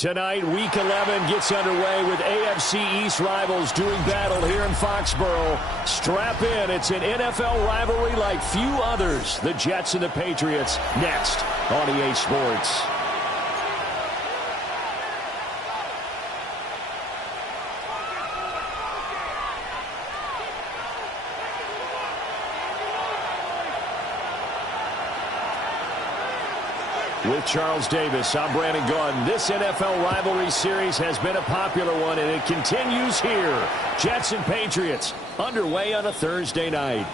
Tonight, Week 11 gets underway with AFC East rivals doing battle here in Foxborough. Strap in. It's an NFL rivalry like few others. The Jets and the Patriots next on EA Sports. With Charles Davis, I'm Brandon Gaudin. This NFL rivalry series has been a popular one, and it continues here. Jets and Patriots underway on a Thursday night.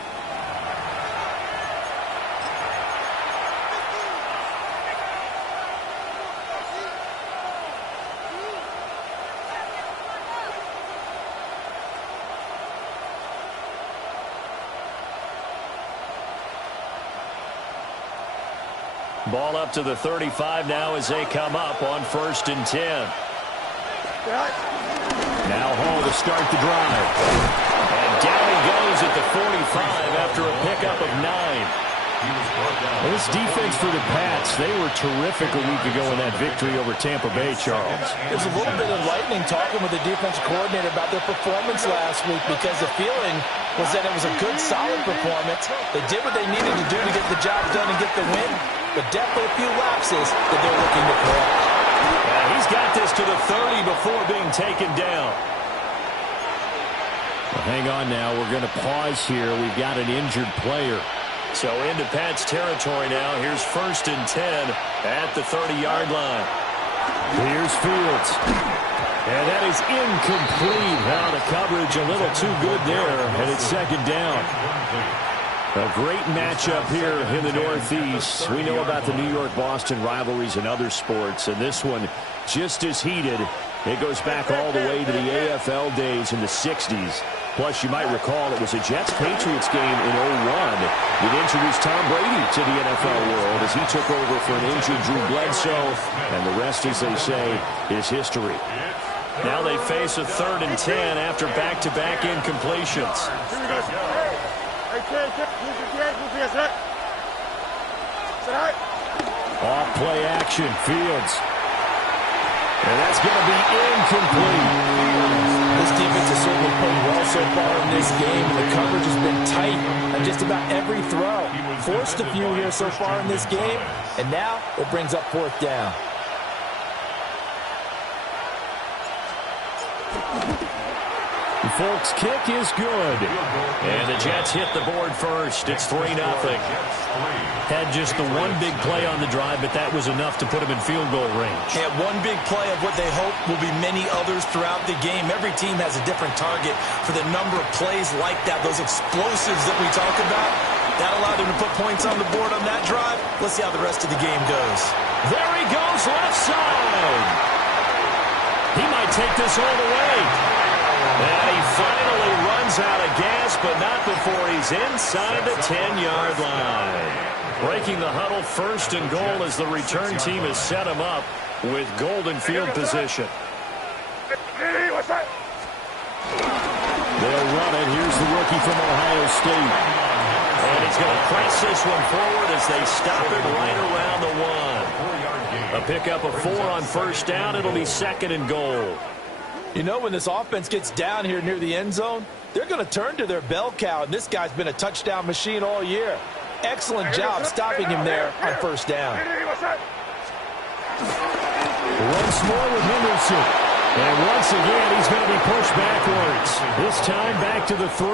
Ball up to the 35 now as they come up on 1st and 10. Now Hall to start the drive. And down he goes at the 45 after a pickup of 9. Well, this defense for the Pats, they were terrific a week ago in that victory over Tampa Bay, Charles. There's a little bit of lightning talking with the defense coordinator about their performance last week because the feeling was that it was a good, solid performance. They did what they needed to do to get the job done and get the win, but definitely a few lapses that they're looking to correct. He's got this to the 30 before being taken down. Well, hang on now. We're going to pause here. We've got an injured player. So into Pats territory now. Here's 1st and 10 at the 30-yard line. Here's Fields. And that is incomplete. Now the coverage a little too good there, and it's 2nd down. A great matchup here in the Northeast. We know about the New York-Boston rivalries in other sports, and this one just as heated. It goes back all the way to the AFL days in the 60s. Plus, you might recall it was a Jets-Patriots game in 01 that introduced Tom Brady to the NFL world as he took over for an injured Drew Bledsoe, and the rest, as they say, is history. Now they face a 3rd and 10 after back-to-back incompletions. Off play action, Fields. And that's going to be incomplete. This defense has certainly played well so far in this game, and the coverage has been tight on just about every throw. Forced a few here so far in this game, and now it brings up 4th down. The Folks kick is good. And the Jets hit the board first. It's 3-0. Had just the one big play on the drive, but that was enough to put them in field goal range. Yeah, one big play of what they hope will be many others throughout the game. Every team has a different target for the number of plays like that, those explosives that we talk about. That allowed them to put points on the board on that drive. Let's see how the rest of the game goes. There he goes, left side. He might take this all the way. And he finally runs out of gas, but not before he's inside the 10-yard line. Breaking the huddle, 1st and goal as the return team has set him up with golden field position. They'll run it. Here's the rookie from Ohio State. And he's going to press this one forward as they stop it right around the 1. A pickup of 4 on 1st down. It'll be 2nd and goal. You know, when this offense gets down here near the end zone, they're going to turn to their bell cow, and this guy's been a touchdown machine all year. Excellent job stopping him there on 1st down. Once more with Henderson. And once again, he's going to be pushed backwards. This time back to the 3.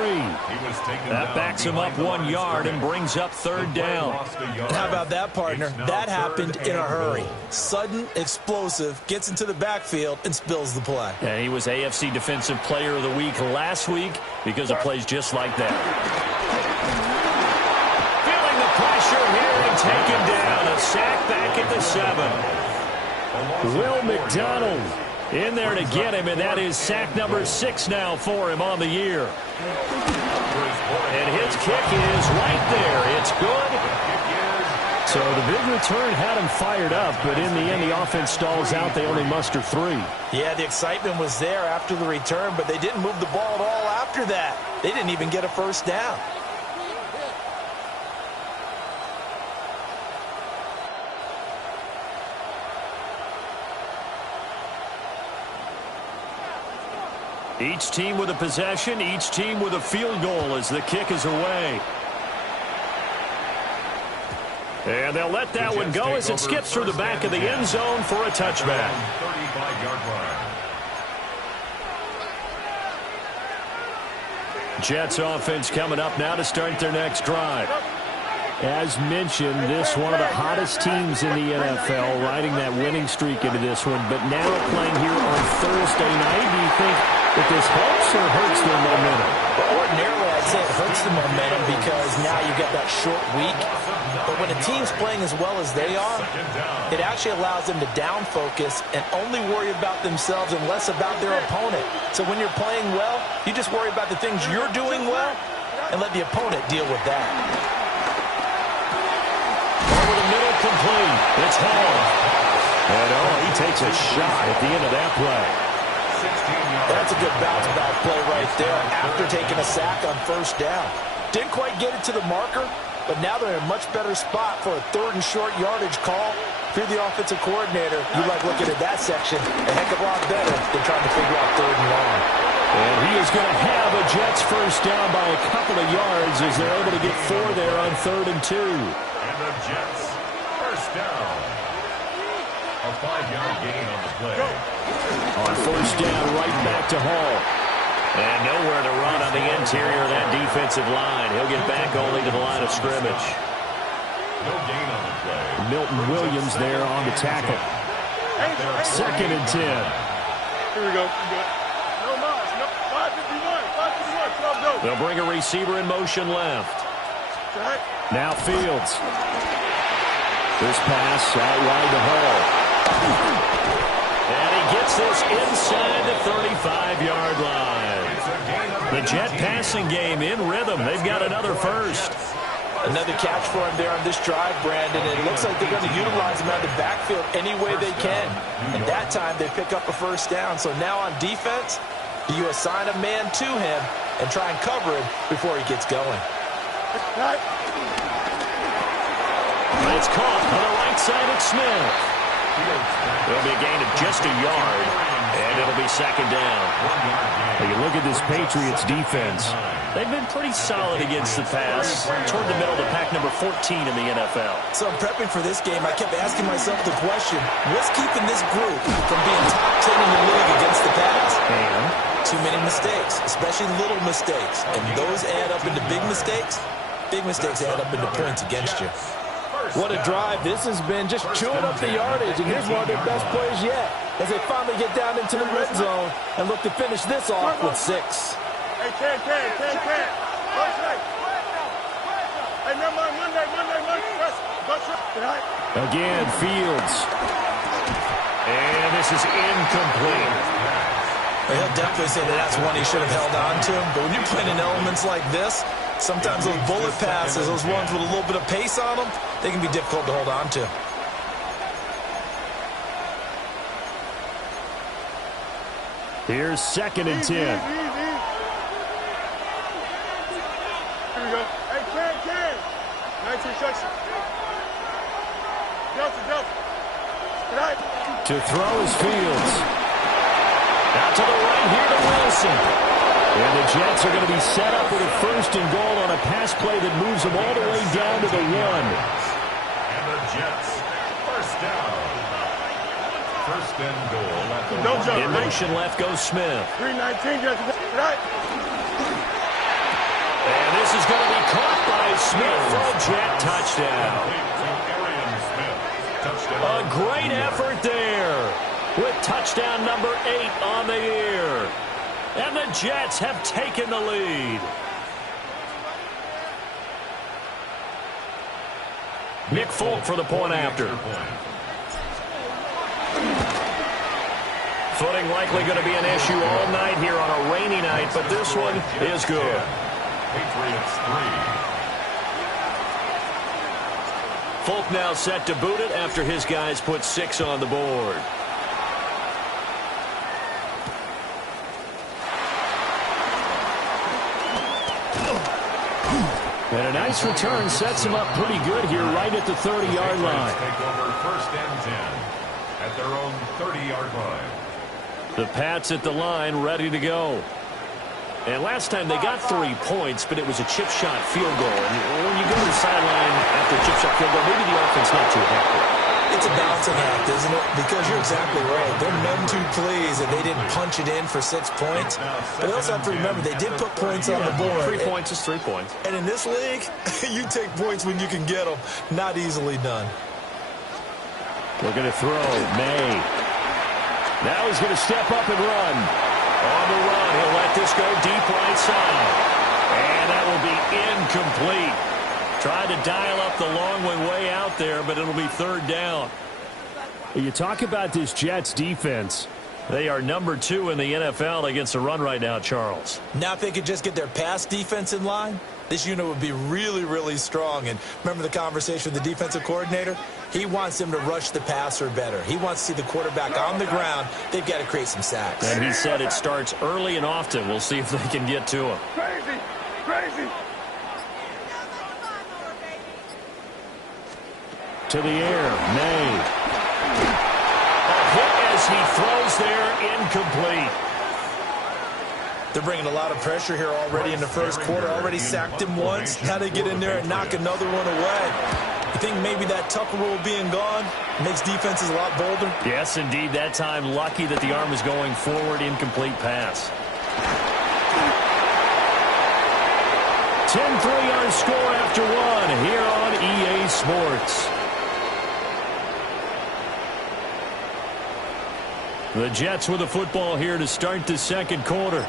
That backs him up 1 yard and brings up 3rd down. How about that, partner? That happened in a hurry. Sudden, explosive, gets into the backfield and spills the play. And he was AFC Defensive Player of the Week last week because of plays just like that. Feeling the pressure here and taken down. A sack back at the 7. Will McDonald in there to get him, and that is sack number 6 now for him on the year. And his kick is right there. It's good. So the big return had him fired up, but in the end, the offense stalls out. They only muster 3. Yeah, the excitement was there after the return, but they didn't move the ball at all after that. They didn't even get a 1st down. Each team with a possession, each team with a field goal as the kick is away. And they'll let that one go as it skips through the back of the end zone for a touchback. 35-yard line. Jets offense coming up now to start their next drive. As mentioned, this one of the hottest teams in the NFL, riding that winning streak into this one. But now playing here on Thursday night, do you think that this helps or hurts their momentum? Well, ordinarily, I'd say it hurts the momentum because now you get that short week. But when a team's playing as well as they are, it actually allows them to down focus and only worry about themselves and less about their opponent. So when you're playing well, you just worry about the things you're doing well and let the opponent deal with that. Over the middle, complete. It's Hall. And he takes a shot at the end of that play. That's a good bounce-back play right there after taking a sack on first down. Didn't quite get it to the marker, but now they're in a much better spot for a 3rd and short yardage call. If you're the offensive coordinator, you like looking at that section a heck of a lot better than trying to figure out 3rd and long. And he is going to have a Jets first down by a couple of yards as they're able to get 4 there on 3rd and 2. And the Jets first down. A 5-yard gain on the play. On first down, right back to Hall. And nowhere to run on the interior of that defensive line. He'll get back only to the line of scrimmage. No gain on the play. Milton Williams there on the tackle. 2nd and 10. Here we go. No loss. No, 551. 551. 12 They'll bring a receiver in motion left. Now Fields. This pass out wide to Hall. And he gets this inside the 35-yard line. The Jet passing game in rhythm. They've got another first. Another catch for him there on this drive, Brandon. It looks like they're going to utilize him out of the backfield any way they can. And that time they pick up a first down. So now on defense, do you assign a man to him and try and cover him before he gets going? It's caught on the right side of Smith. There'll be a gain of just a yard, and it'll be 2nd down. You look at this Patriots defense. They've been pretty solid against the pass, toward the middle of the pack, number 14 in the NFL. So I'm prepping for this game. I kept asking myself the question, what's keeping this group from being top 10 in the league against the pass? And too many mistakes, especially little mistakes. And those add up into big mistakes. Big mistakes add up into points against you. What a drive. This has been just chewing up the yardage, and here's one of their best plays yet as they finally get down into the red zone and look to finish this off with 6. Hey, Ken. Hey, remember Monday. again, Fields. And this is incomplete. He'll definitely say that that's one he should have held on to. But when you're playing in elements like this, sometimes those bullet passes, those ones with a little bit of pace on them, they can be difficult to hold on to. Here's 2nd and 10. Here we go. Hey, Ken. 19 section. Delta. To throw is Fields. Out to the right here to Wilson. And the Jets are going to be set up with a 1st and goal on a pass play that moves them all the way down to the 1. And the Jets first down. 1st and goal at the Don't 1. jump. In motion left goes Smith. 319, right? And this is going to be caught by Smith for a Jet touchdown. Arian Smith. Touchdown. A great effort there with touchdown number 8 on the year. And the Jets have taken the lead. Nick Folk for the point after. Footing likely going to be an issue all night here on a rainy night, but this one is good. Patriots 3. Folk now set to boot it after his guys put 6 on the board. And a nice return sets him up pretty good here right at the 30-yard line. Take over 1st and 10 at their own 30-yard line. The Pats at the line, ready to go. And last time they got 3 points, but it was a chip shot field goal. And when you go to the sideline after a chip shot field goal, maybe the offense not too happy. It's a balancing act, isn't it? Because you're exactly right. They're none too pleased that they didn't punch it in for 6 points. But they also have to remember they did put points on the board. 3 points is 3 points. And in this league, you take points when you can get them. Not easily done. Looking to throw. May. Now he's going to step up and run. On the run, he'll let this go deep right side. And that will be incomplete. Tried to dial up the long one way out there, but it'll be 3rd down. You talk about this Jets defense. They are number 2 in the NFL against the run right now, Charles. Now if they could just get their pass defense in line, this unit would be really, really strong. And remember the conversation with the defensive coordinator? He wants them to rush the passer better. He wants to see the quarterback on the ground. They've got to create some sacks. And he said it starts early and often. We'll see if they can get to him. Crazy, crazy. To the air, May. A hit as he throws there, incomplete. They're bringing a lot of pressure here already in the first quarter. Already sacked him once. Now they get in there and knock another one away. You think maybe that Tucker rule being gone makes defenses a lot bolder? Yes, indeed. That time, lucky that the arm was going forward. Incomplete pass. 10 3-yard score after 1 here on EA Sports. The Jets with the football here to start the second quarter,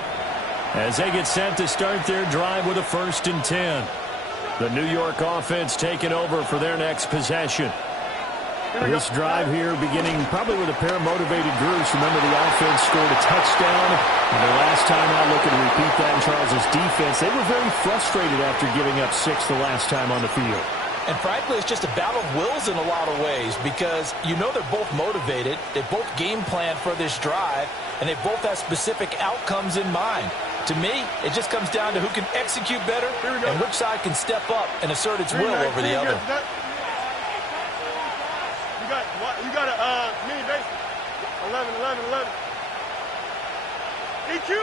as they get set to start their drive with a 1st and 10. The New York offense taking over for their next possession. This drive here beginning probably with a pair of motivated groups. Remember, the offense scored a touchdown. And their last time out, looking to repeat that in Charles' defense. They were very frustrated after giving up 6 the last time on the field. And frankly, it's just a battle of wills in a lot of ways because you know they're both motivated. They both game plan for this drive, and they both have specific outcomes in mind. To me, it just comes down to who can execute better and which side can step up and assert its will over the other. You got a mini base. 11. EQ.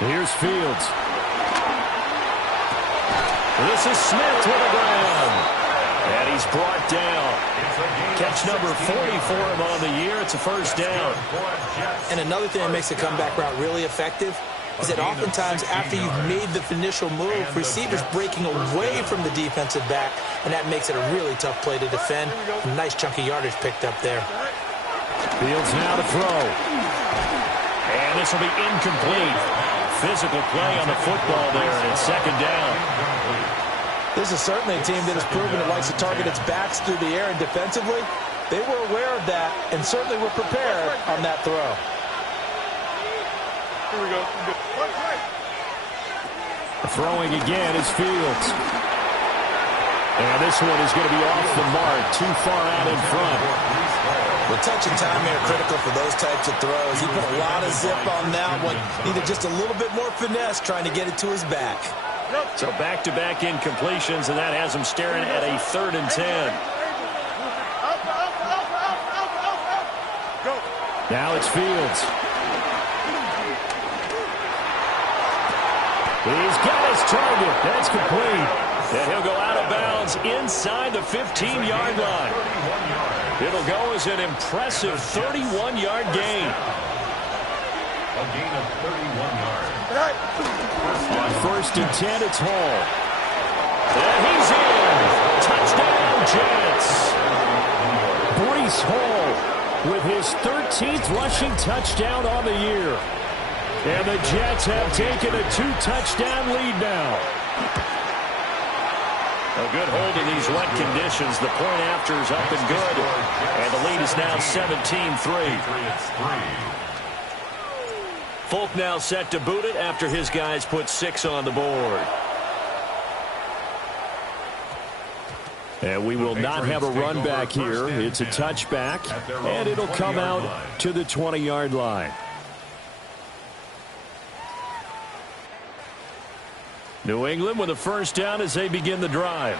Here's Fields. This is Smith with a grab. And he's brought down. Catch number 40 for him on the year. It's a 1st down. And another thing that makes the comeback route really effective is that oftentimes after you've made the initial move, receivers breaking away from the defensive back, and that makes it a really tough play to defend. A nice chunk of yardage picked up there. Fields now to throw. And this will be incomplete. Physical play on the football there, and it's 2nd down. This is certainly a team that has proven it likes to target its backs through the air, and defensively, they were aware of that and certainly were prepared on that throw. Here we go. Throwing again is Fields. And this one is going to be off the mark, too far out in front. Well, touch and timing are critical for those types of throws. He put a lot of zip on that one. Needed just a little bit more finesse trying to get it to his back. So back-to-back incompletions, and that has him staring at a 3rd and 10. Now it's Fields. He's got his target. That's complete. And he'll go out of bounds inside the 15-yard line. It'll go as an impressive 31-yard gain. A gain of 31 yards. On 1st and 10, it's Hall. And he's in. Touchdown, Jets. Breece Hall with his 13th rushing touchdown on the year. And the Jets have taken a 2-touchdown lead now. A good hold in these wet conditions. The point after is up and good. And the lead is now 17-3. Folk now set to boot it after his guys put 6 on the board. And we will not have a run back here. It's a touchback, and it'll come out to the 20-yard line. New England with a 1st down as they begin the drive.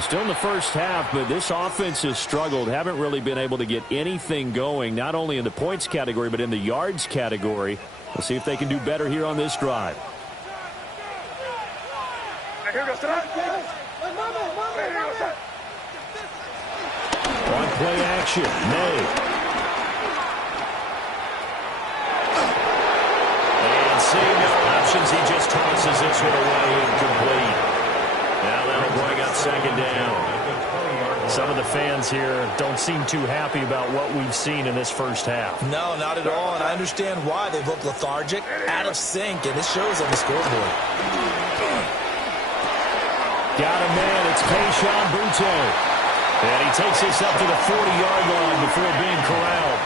Still in the first half, but this offense has struggled. Haven't really been able to get anything going, not only in the points category, but in the yards category. We'll see if they can do better here on this drive. On play action, May. And seeing no options, he just tosses this one away, incomplete. Now that'll bring up second down. Some of the fans here don't seem too happy about what we've seen in this first half. No, not at all, and I understand why. They've looked lethargic, out of sync, and it shows on the scoreboard. Got a man, it's Kayshon Boutte. And he takes this up to the 40-yard line before being corralled.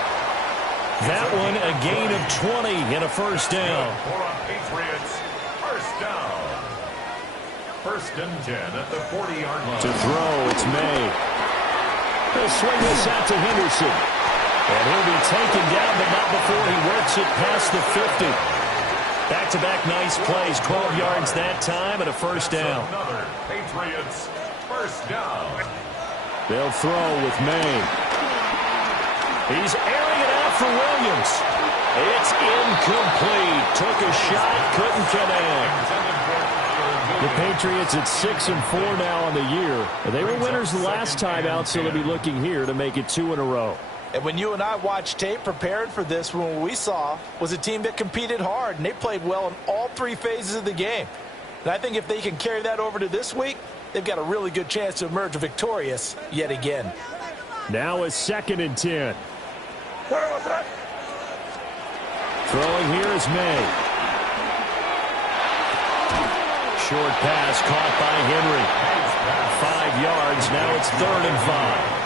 That one, a gain of 20 and a first down. Patriots, first down. First and 10 at the 40-yard line. To throw, it's May. He'll swing this out to Henderson. And he'll be taken down, but not before he works it past the 50. Back-to-back nice plays, 12 yards that time and a first down. Another Patriots, first down. They'll throw with May. He's airing it out for Williams. It's incomplete. Took a shot, couldn't connect. The Patriots at 6-4 now on the year. They were winners the last time out, so they'll be looking here to make it 2 in a row. And when you and I watched tape preparing for this, what we saw was a team that competed hard, and they played well in all three phases of the game. And I think if they can carry that over to this week, they've got a really good chance to emerge victorious yet again. Now a 2nd and 10. Throwing here is May. Short pass caught by Henry. 5 yards. Now it's 3rd and 5.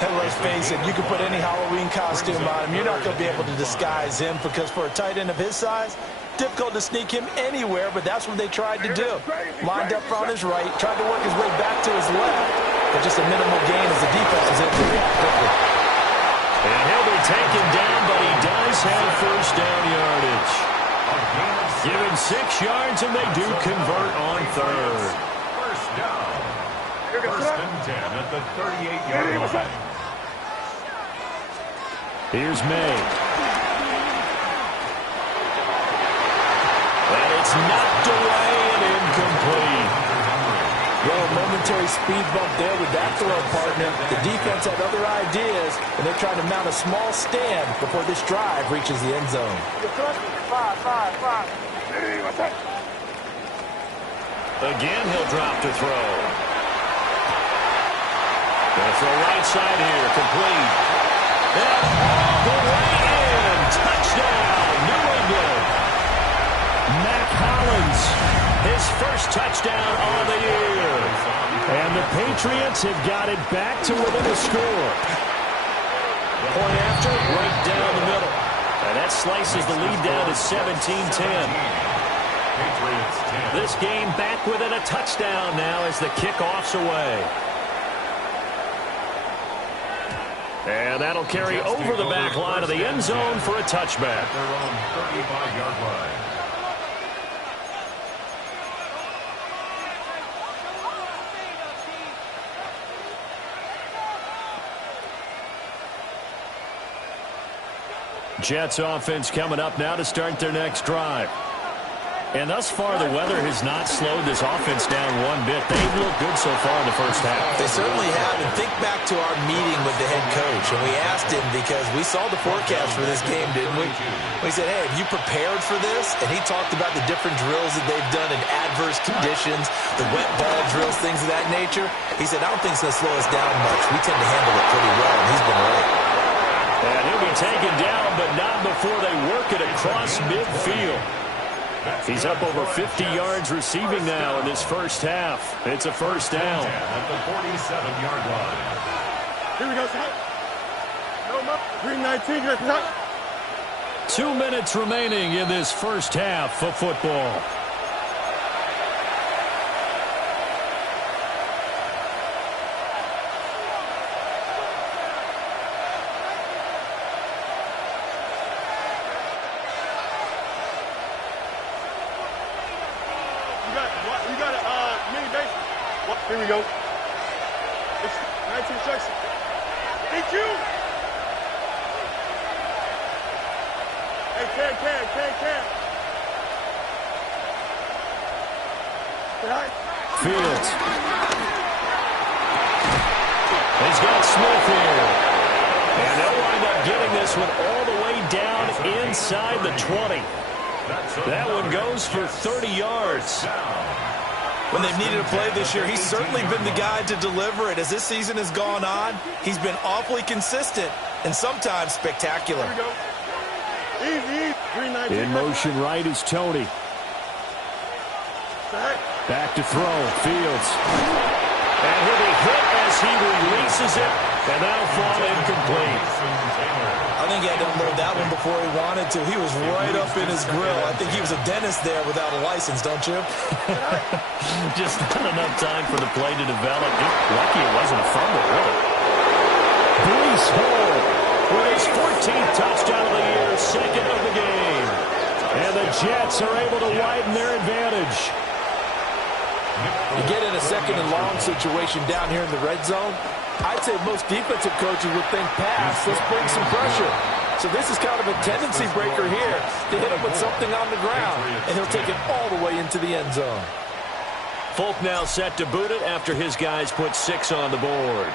And let's face it, you can put any Halloween costume on him. You're not going to be able to disguise him because for a tight end of his size, difficult to sneak him anywhere, but that's what they tried to do. Lined up on his right, tried to work his way back to his left, but just a minimal gain as the defense was able to react quickly. And he'll be taken down, but he does have first down yardage. Give him 6 yards, and they do convert on 3rd. First down. First and 10 at the 38-yard line. Here's May. And it's knocked away and incomplete. Well, a momentary speed bump there with that throw partner. The defense had other ideas, and they're trying to mount a small stand before this drive reaches the end zone. Again, he'll drop to throw. Gonna throw right side here, complete. And all the way in. Touchdown, New England. Mac Hollins. His first touchdown on the year. And the Patriots have got it back to within a score. Point after, right down the middle. And that slices the lead down to 17-10. This game back within a touchdown now as the kickoff's away. And that'll carry over the back line of the end zone for a touchback. Their own 35-yard line. Jets offense coming up now to start their next drive. And thus far, the weather has not slowed this offense down one bit. They've looked good so far in the first half. They certainly have. And think back to our meeting with the head coach. And we asked him because we saw the forecast for this game, didn't we? We said, hey, have you prepared for this? And he talked about the different drills that they've done in adverse conditions, the wet ball drills, things of that nature. He said, I don't think it's going to slow us down much. We tend to handle it pretty well, and he's been right. And he'll be taken down, but not before they work it across midfield. He's up over 50 yards receiving now in this first half. It's a first down. At the 47-yard line. Here we go, son. No, green 19, you're not. 2 minutes remaining in this first half of football. You got a mini base. Here we go. 19 instruction. Thank you. Hey, Cam. Fields. He's got Smith here. And they'll wind up getting this one all the way down inside the 20. That one goes for 30 yards. When they've needed a play this year, he's certainly been the guy to deliver it. As this season has gone on, he's been awfully consistent and sometimes spectacular. Easy. In motion right is Tony. Back to throw. Fields. And he'll be hit as he releases it. And that'll fall incomplete. I think he had to unload that one before he wanted to. He was right up in his grill. I think he was a dentist there without a license, don't you? Just not enough time for the play to develop. Lucky it wasn't a fumble, really. Breece Hall with his 14th touchdown of the year, second of the game. And the Jets are able to widen their advantage. You get in a second and long situation down here in the red zone, I'd say most defensive coaches would think pass, let's bring some pressure. So this is kind of a tendency breaker here to hit him with something on the ground, and he'll take it all the way into the end zone. Folk now set to boot it after his guys put 6 on the board.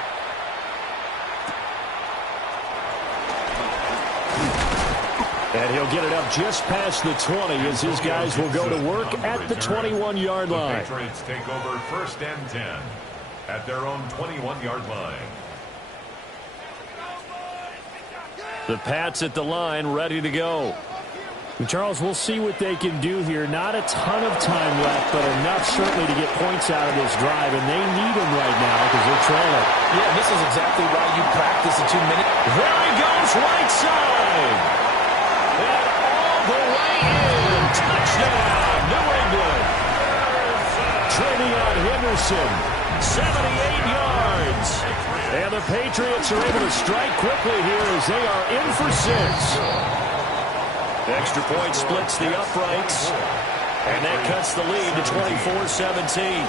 And he'll get it up just past the 20 as his guys will go to work at the 21-yard line. The Patriots take over 1st and 10 at their own 21-yard line. The Pats at the line, ready to go. Charles, we'll see what they can do here. Not a ton of time left, but enough certainly to get points out of this drive, and they need them right now because they're trailing. Yeah, this is exactly why you practice a 2-minute. There he goes, right side. And all the way in. Touchdown, New England. Travion Henderson, 78 yards. And the Patriots are able to strike quickly here as they are in for 6. Extra point splits the uprights, and that cuts the lead to 24-17.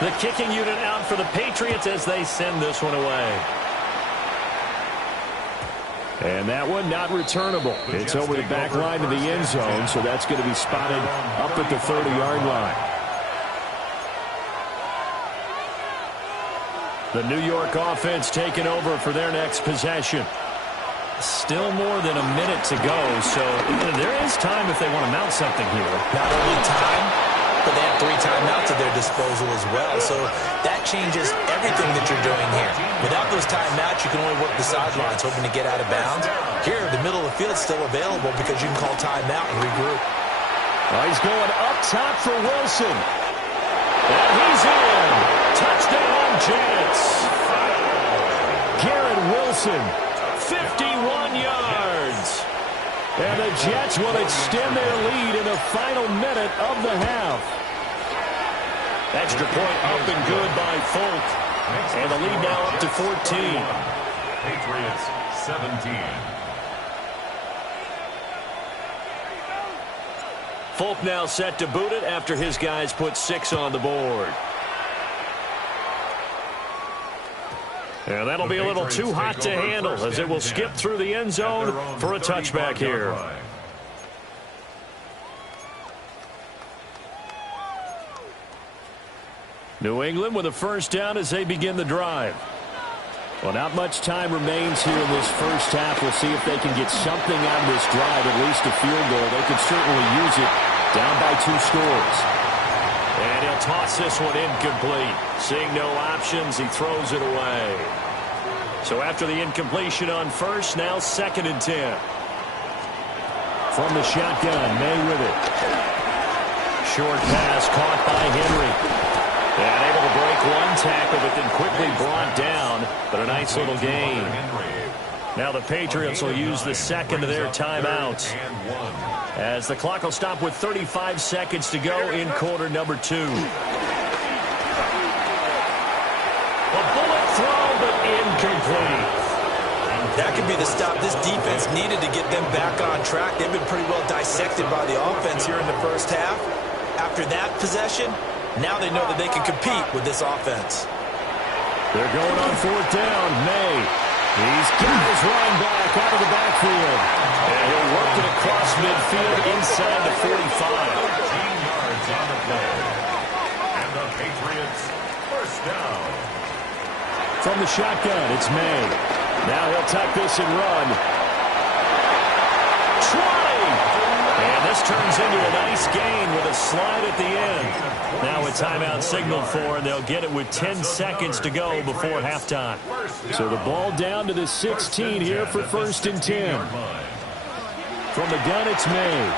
The kicking unit out for the Patriots as they send this one away. And that one not returnable. It's over the back line of the end zone, so that's going to be spotted up at the 30-yard line. The New York offense taking over for their next possession. Still more than a minute to go, so there is time if they want to mount something here. Not only time, but they have 3 timeouts at their disposal as well, so that changes everything that you're doing here. Without those timeouts, you can only work the sidelines, hoping to get out of bounds. Here, the middle of the field is still available because you can call timeout and regroup. He's going up top for Wilson. And he's in. Touchdown, Jets. Garrett Wilson. 51 yards. And the Jets will extend their lead in the final minute of the half. Extra point up and good by Folk. And the lead now up to 14. Patriots 17. Folk now set to boot it after his guys put 6 on the board. And that'll be a little too hot to handle as it will skip through the end zone for a touchback here. New England with a first down as they begin the drive. Well, not much time remains here in this first half. We'll see if they can get something out of this drive, at least a field goal. They could certainly use it down by 2 scores. And he'll toss this one incomplete. Seeing no options, he throws it away. So after the incompletion on first, now 2nd and 10. From the shotgun, May with it. Short pass caught by Henry. And able to break one tackle, but then quickly brought down. But a nice little gain. Now the Patriots will use the second of their timeouts, as the clock will stop with 35 seconds to go in quarter number 2. A bullet throw, but incomplete. That could be the stop this defense needed to get them back on track. They've been pretty well dissected by the offense here in the first half. After that possession, now they know that they can compete with this offense. They're going on fourth down. May. He's got his run back out of the backfield. And he'll work it across midfield inside the 45. 13 yards on the play. And the Patriots first down. From the shotgun, it's May. Now he'll tuck this and run. 20! And this turns into a nice gain with a slide at the end. Now a timeout signaled for, and they'll get it with 10 seconds to go before halftime. So the ball down to the 16 here for first and 10. From the gun, it's May.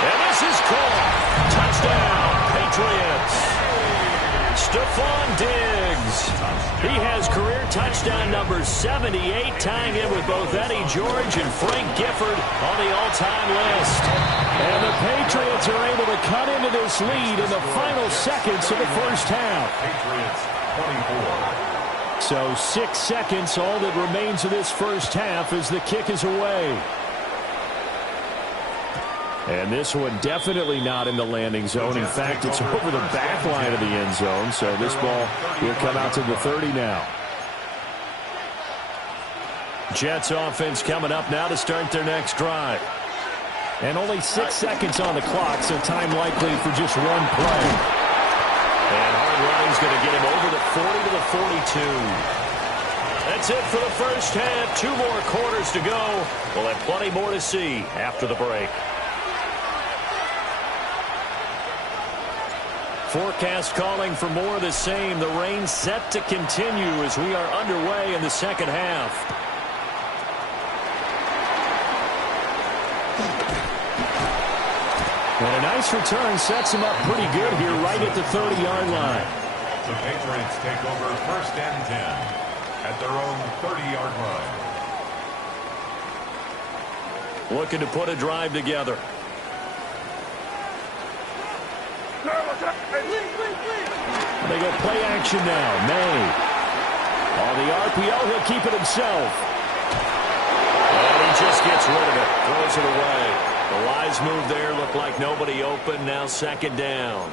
And this is caught. Touchdown, Patriots. Stephon Diggs. He has career touchdown number 78, tying in with both Eddie George and Frank Gifford on the all-time list. And the Patriots are able to cut into this lead in the final seconds of the first half. Patriots 24. So 6 seconds, all that remains of this first half as the kick is away. And this one definitely not in the landing zone. In fact, it's over the back line of the end zone. So this ball will come out to the 30 now. Jets offense coming up now to start their next drive. And only 6 seconds on the clock, so time likely for just one play. And Hardline's going to get him over the 40 to the 42. That's it for the first half. 2 more quarters to go. We'll have plenty more to see after the break. Forecast calling for more of the same. The rain set to continue as we are underway in the second half. And a nice return sets him up pretty good here right at the 30-yard line. The Patriots take over first and 10 at their own 30-yard line. Looking to put a drive together. They go play action now. May. On the RPO, he'll keep it himself. And he just gets rid of it. Throws it away. The wise move there. Looked like nobody open. Now second down.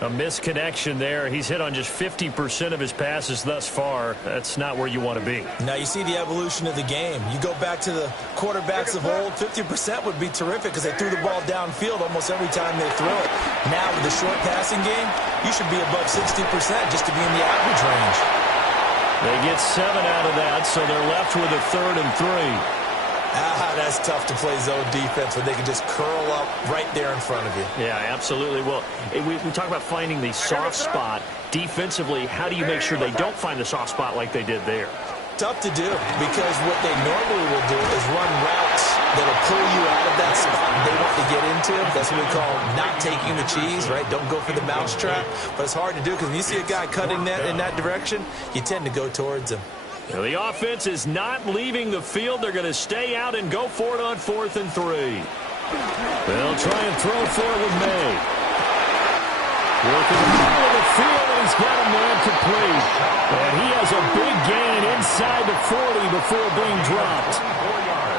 A misconnection there. He's hit on just 50% of his passes thus far. That's not where you want to be. Now you see the evolution of the game. You go back to the quarterbacks of old, 50% would be terrific because they threw the ball downfield almost every time they throw it. Now with the short passing game, you should be above 60% just to be in the average range. They get 7 out of that, so they're left with a 3rd and 3. That's tough to play zone defense when they can just curl up right there in front of you. Yeah, absolutely. Well, we talk about finding the soft spot. Defensively, how do you make sure they don't find the soft spot like they did there? Tough to do because what they normally will do is run routes that'll pull you out of that spot they want to get into. That's what we call not taking the cheese, right? Don't go for the mousetrap. But it's hard to do because when you see a guy cutting that in that direction, you tend to go towards him. Now, the offense is not leaving the field. They're going to stay out and go for it on 4th and 3. They'll try and throw for it with May. Working the middle of the field, and he's got a man complete. And he has a big gain inside the 40 before being dropped.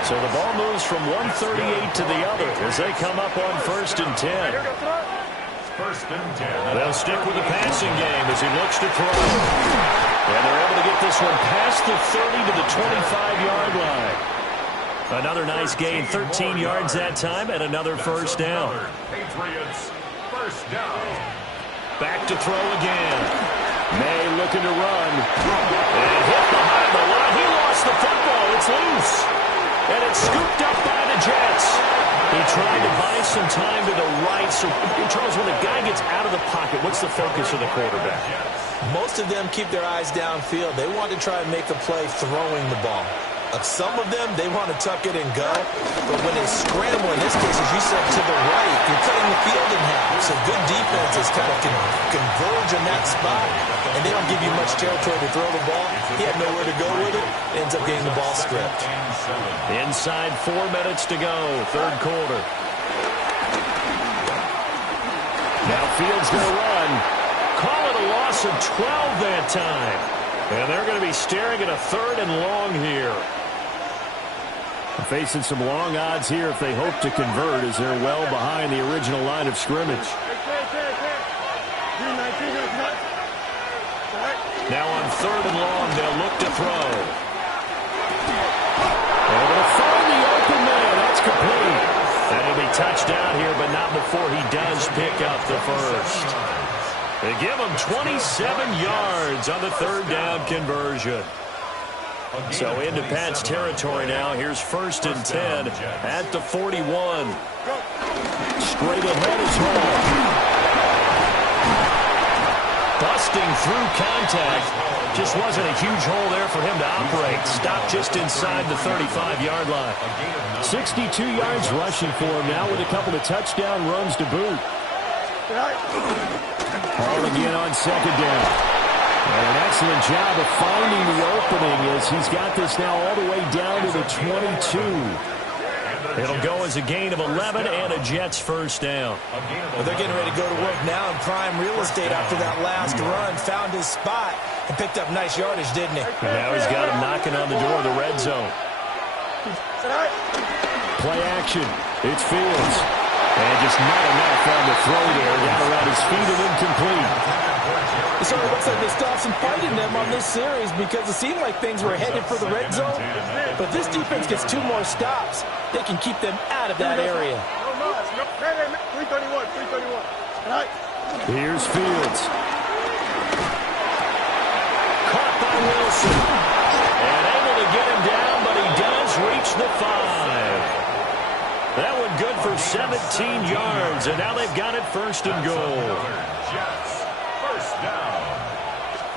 So the ball moves from 138 to the other as they come up on 1st and 10. First and 10. They'll stick with the passing game as he looks to throw. And they're able to get this one past the 30 to the 25-yard line. Another nice gain, 13 yards that time, and another first down. Patriots first down. Back to throw again. May looking to run. And hit behind the line. He lost the football. It's loose. And it's scooped up by the Jets. He tried to buy some time to the right. So, Charles, when a guy gets out of the pocket, what's the focus of the quarterback? Most of them keep their eyes downfield. They want to try and make a play throwing the ball. Some of them, they want to tuck it and go. But when they scramble, in this case, as you said, to the right, you're cutting the field in half. So good defenses kind of converge in that spot, and they don't give you much territory to throw the ball. He had nowhere to go with it. Ends up getting the ball stripped. Inside 4 minutes to go, 3rd quarter. Now Fields going to run. Call it a loss of 12 that time. And they're going to be staring at a 3rd and long here. Facing some long odds here if they hope to convert as they're well behind the original line of scrimmage. Now on 3rd and long, they'll look to throw. Able to find the open man. That's complete. And he'll be touched down here, but not before he does pick up the first. They give him 27 yards on the 3rd down conversion. So into Pats territory now. Here's 1st and 10 at the 41. Straight ahead is Hall. Busting through contact. Just wasn't a huge hole there for him to operate. Stopped just inside the 35-yard line. 62 yards rushing for him now with a couple of touchdown runs to boot. Hall again on 2nd down. And an excellent job of finding the opening as he's got this now all the way down to the 22. It'll go as a gain of 11 and a Jets 1st down. Well, they're getting ready to go to work now in prime real estate after that last run. Found his spot and picked up nice yardage, didn't he? And now he's got him knocking on the door of the red zone. Play action. It's Fields. And just not enough on the throw there. Down around his feet and incomplete. So it looks like they stopped some fighting them on this series because it seemed like things were headed for the red zone. But this defense gets 2 more stops. They can keep them out of that area. 331. Here's Fields. Caught by Wilson. And able to get him down, but he does reach the 5. That one good for 17 yards, and now they've got it 1st and goal. Jets, 1st down.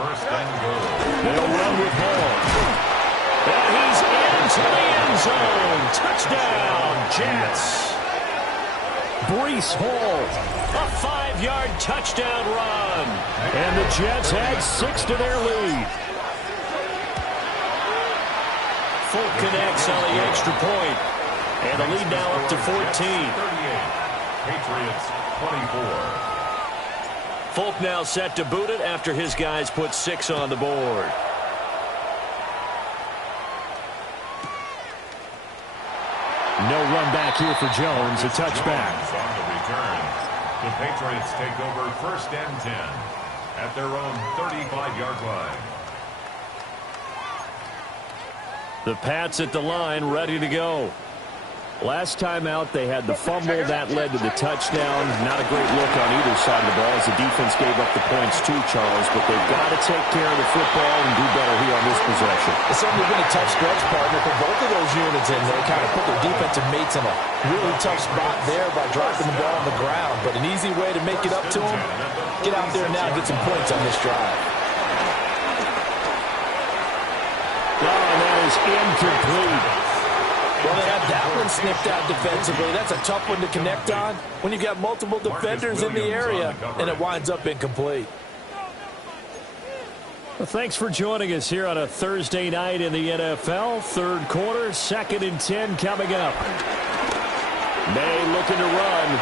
1st and goal. They'll run with Hall. And he's into the end zone. Touchdown, Jets. Breece Hall, a 5-yard touchdown run. And the Jets add 6 to their lead. Folk connects on the extra point. And the lead now up to 14. 38. Patriots 24. Folk now set to boot it after his guys put 6 on the board. No run back here for Jones. A touchback. On the return. The Patriots take over 1st and 10 at their own 35-yard line. The Pats at the line, ready to go. Last time out, they had the fumble. That led to the touchdown. Not a great look on either side of the ball as the defense gave up the points too, Charles. But they've got to take care of the football and do better here on this possession. It's certainly been a tough stretch, partner, for both of those units in there. Kind of put their defensive mates in a really tough spot there by dropping the ball on the ground. But an easy way to make it up to them, get out there now and get some points on this drive. Oh, and that is incomplete. Well, they have that one snipped out defensively. That's a tough one to connect on when you've got multiple defenders in the area, and it winds up incomplete. Well, thanks for joining us here on a Thursday night in the NFL. 3rd quarter, 2nd and 10 coming up. May looking to run.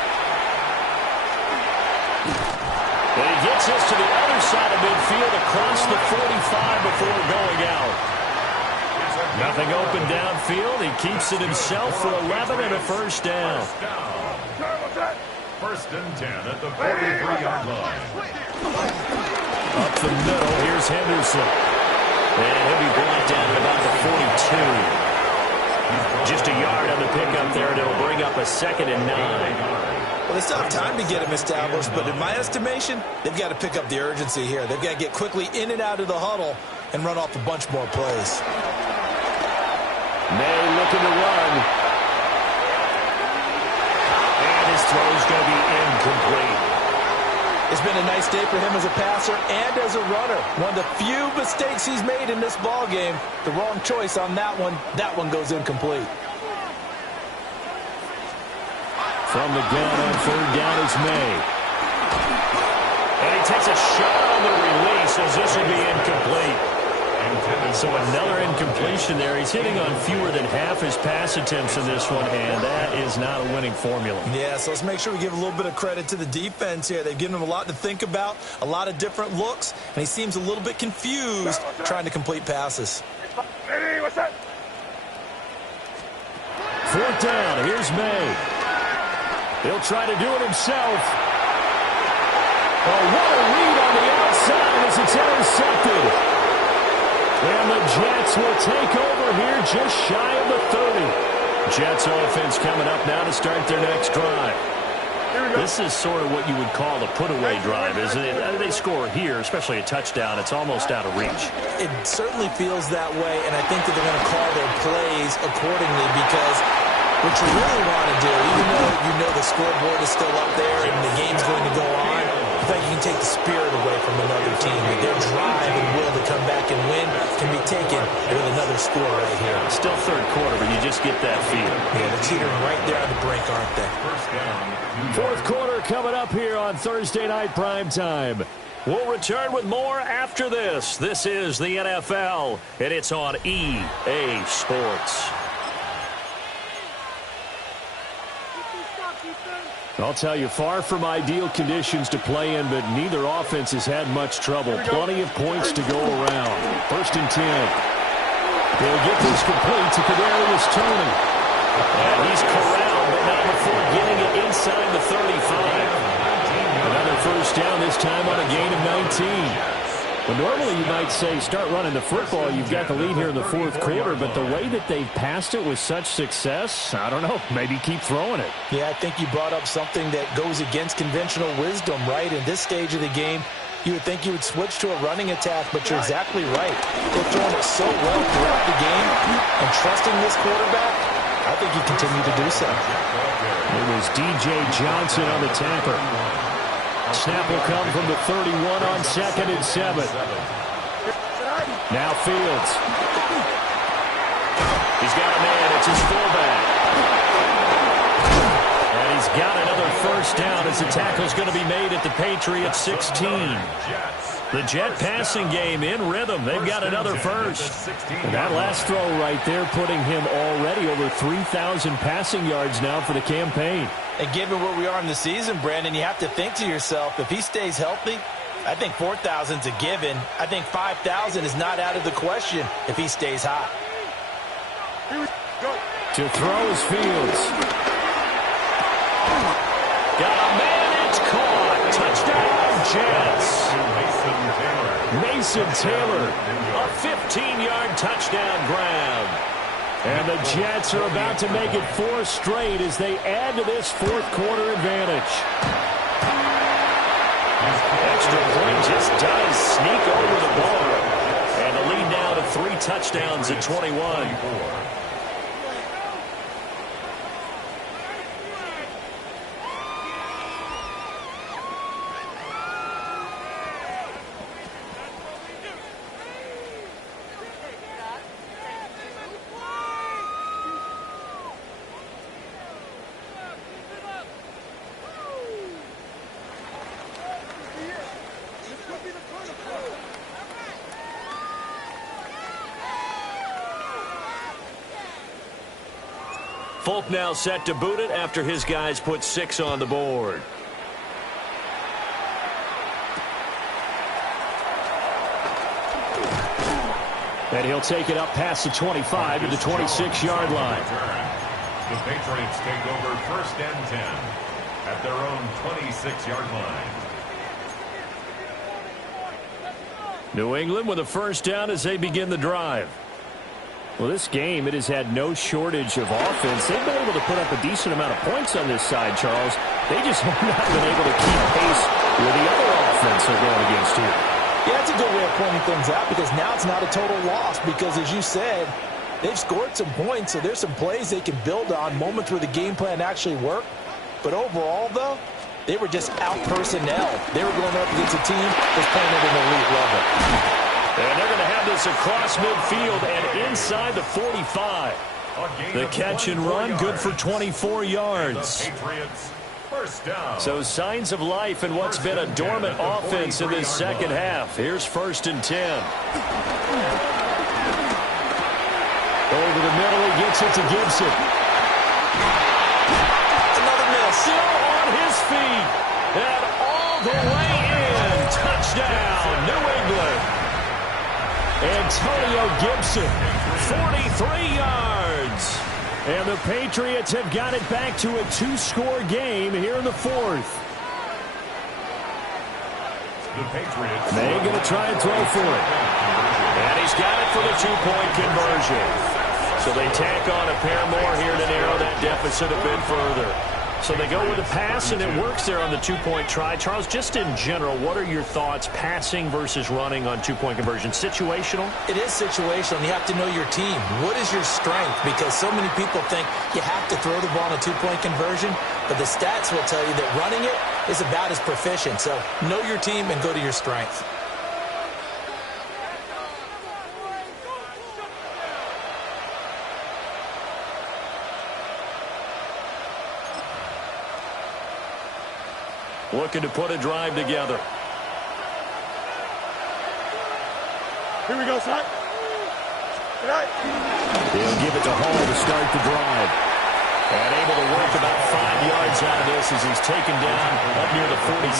And he gets us to the other side of midfield across the 45 before going out. Nothing open downfield. He keeps it himself for 11 and a 1st down. 1st and 10 at the 43-yard line. Up the middle, here's Henderson. And he'll be brought down at about the 42. Just a yard on the pickup there, and it'll bring up a 2nd and 9. Well, they still have time to get him established, but in my estimation, they've got to pick up the urgency here. They've got to get quickly in and out of the huddle and run off a bunch more plays. May looking to run. And his throw's going to be incomplete. It's been a nice day for him as a passer and as a runner. One of the few mistakes he's made in this ball game. The wrong choice on that one. That one goes incomplete. From the gun on 3rd down is May. And he takes a shot on the release as this will be incomplete. So another incompletion there. He's hitting on fewer than half his pass attempts in this one, and that is not a winning formula. Yeah, so let's make sure we give a little bit of credit to the defense here. They've given him a lot to think about, a lot of different looks, and he seems a little bit confused trying to complete passes. 4th down. Here's May. He'll try to do it himself. Oh, what a read on the outside. as it's intercepted. And the Jets will take over here just shy of the 30. Jets offense coming up now to start their next drive. This is sort of what you would call the put-away drive, isn't it? They score here, especially a touchdown. It's almost out of reach. It certainly feels that way, and I think that they're going to call their plays accordingly because what you really want to do, even though you know the scoreboard is still up there and the game's going to go on, I think you can take the spirit away from another team. Their drive and will to come back and win can be taken with another score right here. Still third quarter, but you just get that feel. Yeah, they're teetering right there on the brink, aren't they? Fourth quarter coming up here on Thursday Night Prime Time. We'll return with more after this. This is the NFL, and it's on EA Sports. I'll tell you, far from ideal conditions to play in, but neither offense has had much trouble. Plenty of points to go around. 1st and 10. They'll get this complete to Kadarius Toney. And he's corralled, but not before getting it inside the 35. Another first down, this time on a gain of 19. Well, normally you might say start running the football. You've got the lead here in the fourth quarter, but the way that they've passed it with such success, I don't know, maybe keep throwing it. Yeah, I think you brought up something that goes against conventional wisdom, right? In this stage of the game, you would think you would switch to a running attack, but you're exactly right. They're throwing it so well throughout the game, and trusting this quarterback, I think you continue to do so. It was DJ Johnson on the tackle. Snap will come from the 31 on 2nd and 7. Now Fields. He's got a man. It's his fullback. And he's got another first down as the tackle's going to be made at the Patriots 16. The Jet passing game in rhythm. They've got another first. And that last throw right there putting him already over 3,000 passing yards now for the campaign. And given where we are in the season, Brandon, you have to think to yourself, if he stays healthy, I think 4,000's a given. I think 5,000 is not out of the question if he stays hot. To throw is Fields. Got a man, it's caught. Touchdown, Jets. Mason Taylor. A 15-yard touchdown grab. And the Jets are about to make it 4 straight as they add to this fourth quarter advantage. Extra point just does sneak over the bar. And the lead now to 3 touchdowns at 21. Folk now set to boot it after his guys put 6 on the board. And he'll take it up past the 25 to the 26-yard line. The Patriots take over 1st and 10 at their own 26-yard line. New England with a first down as they begin the drive. Well, this game, it has had no shortage of offense. They've been able to put up a decent amount of points on this side, Charles. They just have not been able to keep pace with the other offense they're going against here. Yeah, that's a good way of pointing things out because now it's not a total loss because, as you said, they've scored some points, so there's some plays they can build on, moments where the game plan actually worked. But overall, though, they were just out-personnel. They were going up against a team that's playing at an elite level. And they're going to have this across midfield and inside the 45. The catch and run, good for 24 yards. So signs of life in what's been a dormant offense in this second half. Here's 1st and 10. Over the middle, he gets it to Gibson. Another miss. Still on his feet. And all the way in. Touchdown, New England. Antonio Gibson, 43 yards. And the Patriots have got it back to a 2-score game here in the fourth. The Patriots. May going to try and throw for it. And he's got it for the two-point conversion. So they tack on a pair more here to narrow that deficit a bit further. So they go with a pass, and it works there on the two-point try. Charles, just in general, what are your thoughts passing versus running on two-point conversion? Situational? It is situational. You have to know your team. What is your strength? Because so many people think you have to throw the ball in a two-point conversion, but the stats will tell you that running it is about as proficient. So know your team and go to your strength. Looking to put a drive together. Here we go, son. They'll give it to Hall to start the drive. And able to work about 5 yards out of this as he's taken down up near the 47.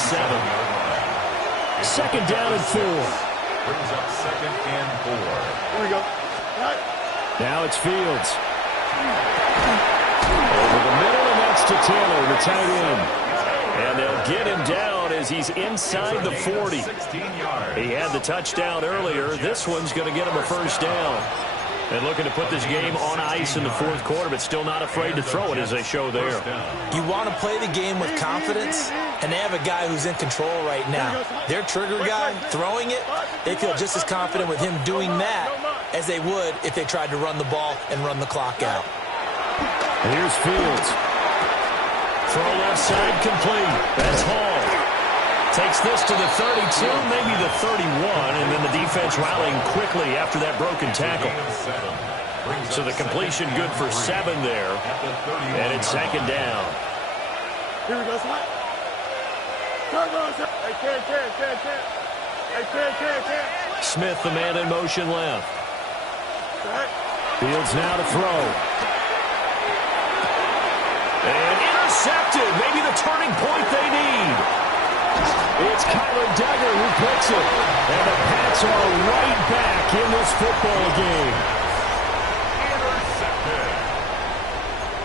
Second down and 4. Brings up 2nd and 4. Here we go. Now it's Fields. Over the middle, and that's to Taylor, the tight end. And they'll get him down as he's inside the 40. 16 yards. He had the touchdown earlier. This one's going to get him a first down. And looking to put this game on ice in the fourth quarter, but still not afraid to throw it as they show there. You want to play the game with confidence, and they have a guy who's in control right now. Their trigger guy throwing it, they feel just as confident with him doing that as they would if they tried to run the ball and run the clock out. Here's Fields. Throw left side complete. That's Hall. Takes this to the 32, maybe the 31, and then the defense rallying quickly after that broken tackle. So the completion good for 7 there, and it's second down. Here we go, son. Hey, Smith, the man in motion left. Fields now to throw. And intercepted. Maybe the turning point they need. It's Kyler Duggar who picks it. And the Pats are right back in this football game. Intercepted.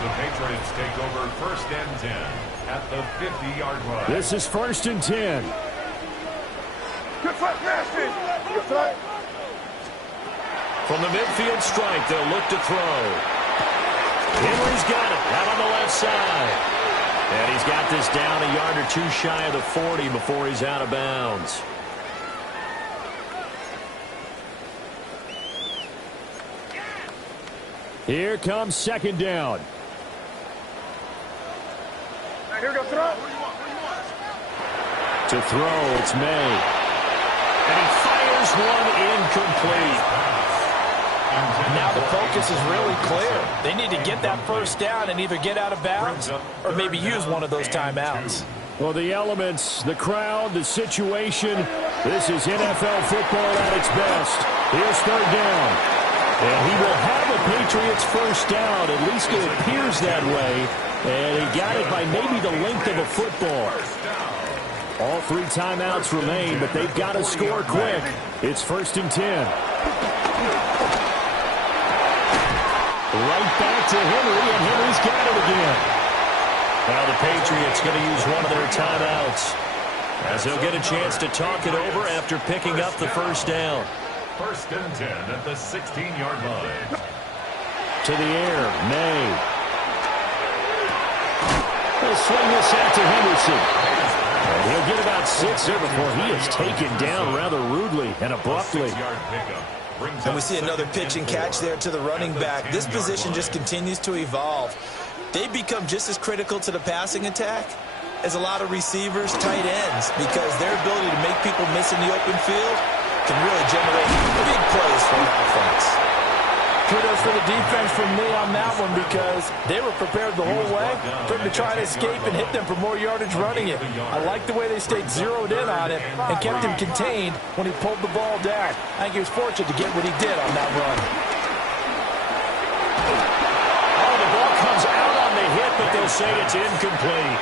The Patriots take over 1st and 10 at the 50-yard line. This is 1st and 10. Good fight, nasty. Good fight. From the midfield stripe, they'll look to throw. Henry's got it out on the left side. And he's got this down a yard or 2 shy of the 40 before he's out of bounds. Here comes second down. Here we go, throw. To throw, it's May. And he fires one incomplete. Now the focus is really clear. They need to get that first down and either get out of bounds or maybe use one of those timeouts. Well, the elements, the crowd, the situation, this is NFL football at its best. Here's third down. And he will have the Patriots first down. At least it appears that way. And he got it by maybe the length of a football. All 3 timeouts remain, but they've got to score quick. It's 1st and 10. Right back to Henry, and Henry's got it again. Now the Patriots going to use one of their timeouts as they'll get a chance to talk it over after picking up the first down. 1st and 10 at the 16-yard line. To the air, May. They'll swing this out to Henderson. And he'll get about 6 there before he is taken down rather rudely and abruptly. 6-yard pickup. And we see another pitch and catch there to the running back. This position just continues to evolve. They become just as critical to the passing attack as a lot of receivers, tight ends, because their ability to make people miss in the open field can really generate big plays for the offense. Kudos for the defense from me on that one because they were prepared the whole way for him to try to escape and hit them for more yardage running it. I like the way they stayed zeroed in on it and kept him contained when he pulled the ball down. I think he was fortunate to get what he did on that run. Oh, the ball comes out on the hit, but they'll say it's incomplete.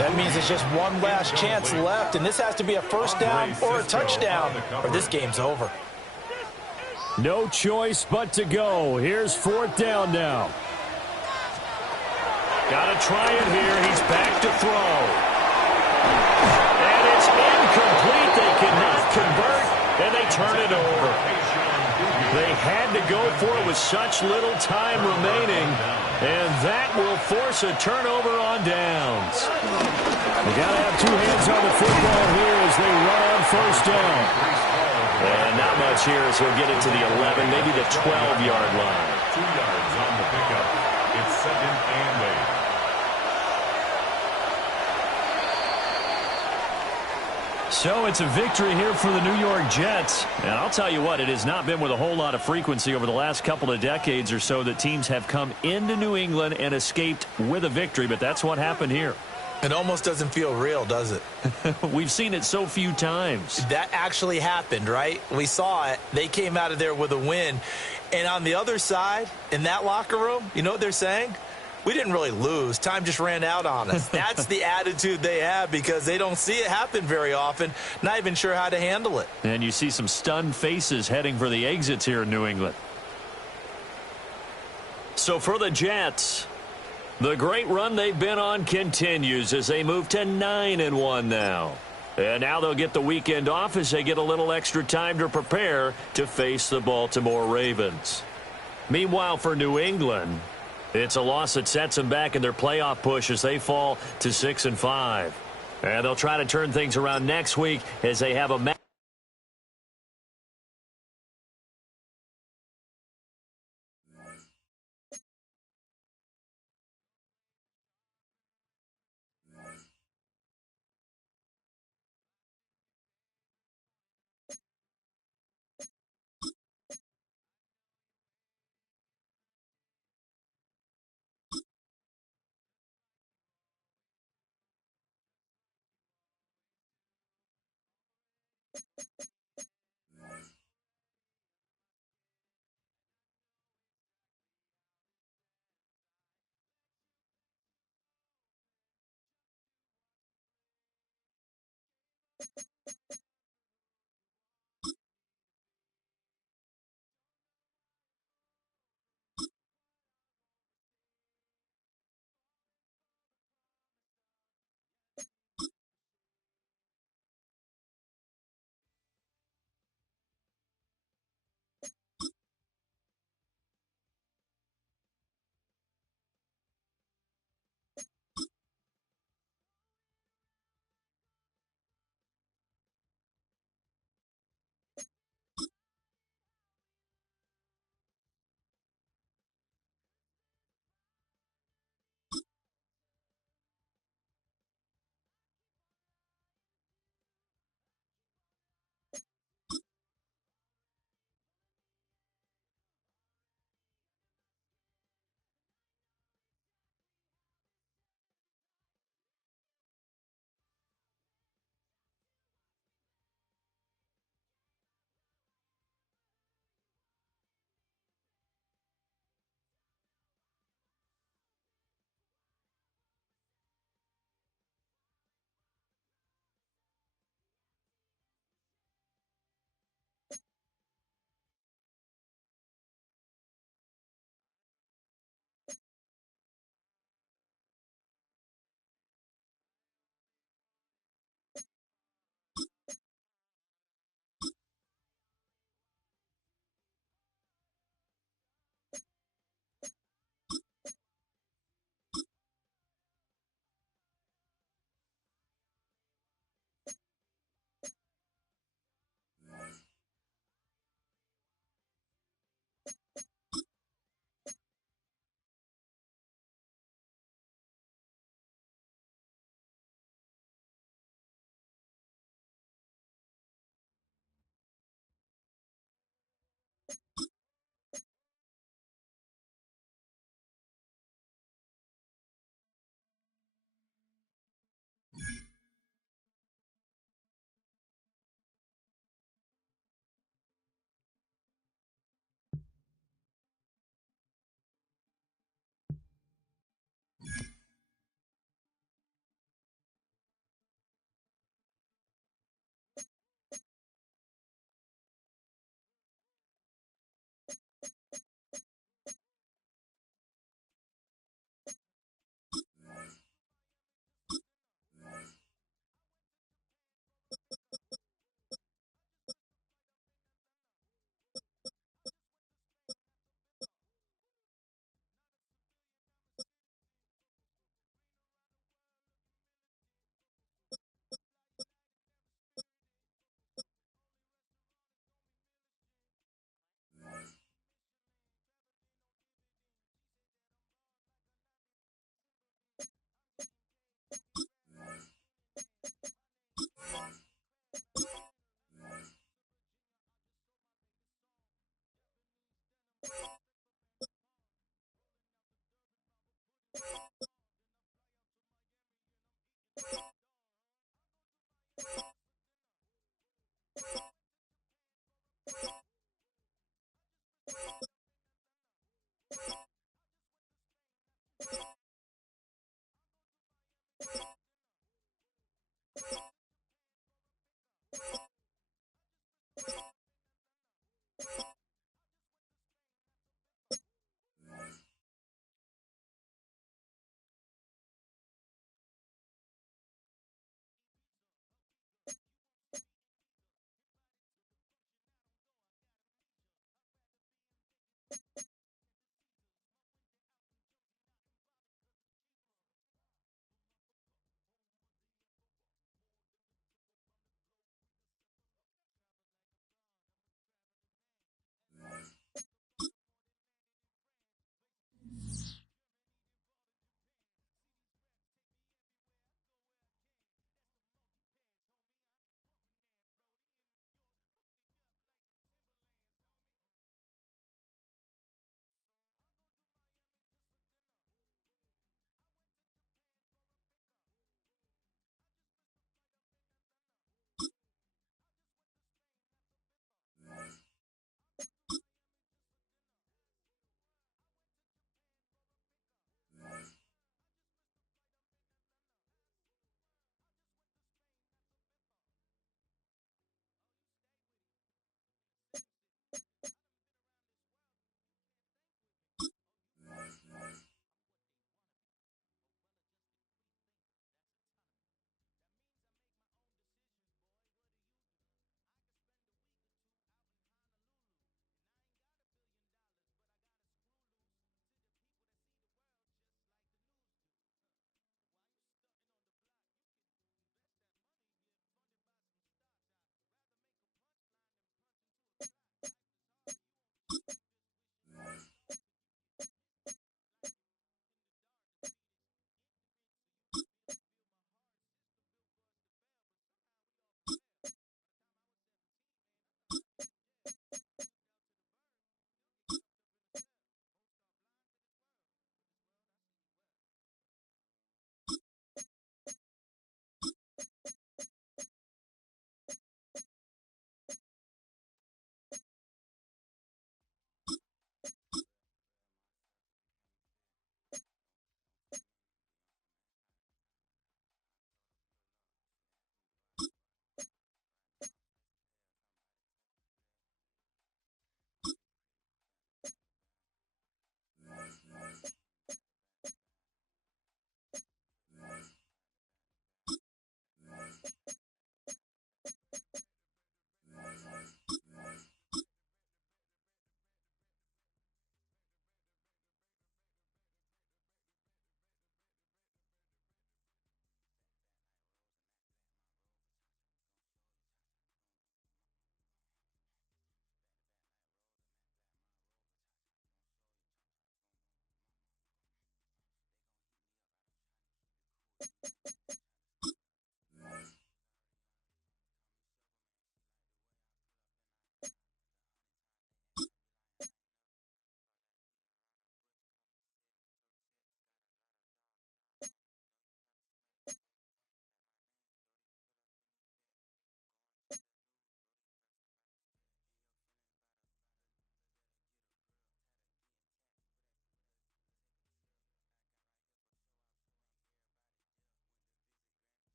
That means it's just one last chance left, and this has to be a first down or a touchdown, or this game's over. No choice but to go. Here's 4th down now. Got to try it here. He's back to throw. And it's incomplete. They cannot convert, and they turn it over. They had to go for it with such little time remaining, and that will force a turnover on downs. They got to have two hands on the football here as they run on first down. And not much here as he'll get it to the 11, maybe the 12-yard line. 2 yards on the pickup. It's 2nd and 8. So it's a victory here for the New York Jets. And I'll tell you what, it has not been with a whole lot of frequency over the last couple of decades or so that teams have come into New England and escaped with a victory, but that's what happened here. It almost doesn't feel real, does it? We've seen it so few times. That actually happened, right? We saw it. They came out of there with a win. And on the other side, in that locker room, you know what they're saying? We didn't really lose. Time just ran out on us. That's the attitude they have because they don't see it happen very often, not even sure how to handle it. And you see some stunned faces heading for the exits here in New England. So for the Jets, the great run they've been on continues as they move to 9-1 now. And now they'll get the weekend off as they get a little extra time to prepare to face the Baltimore Ravens. Meanwhile, for New England, it's a loss that sets them back in their playoff push as they fall to 6-5. And they'll try to turn things around next week as they have a match.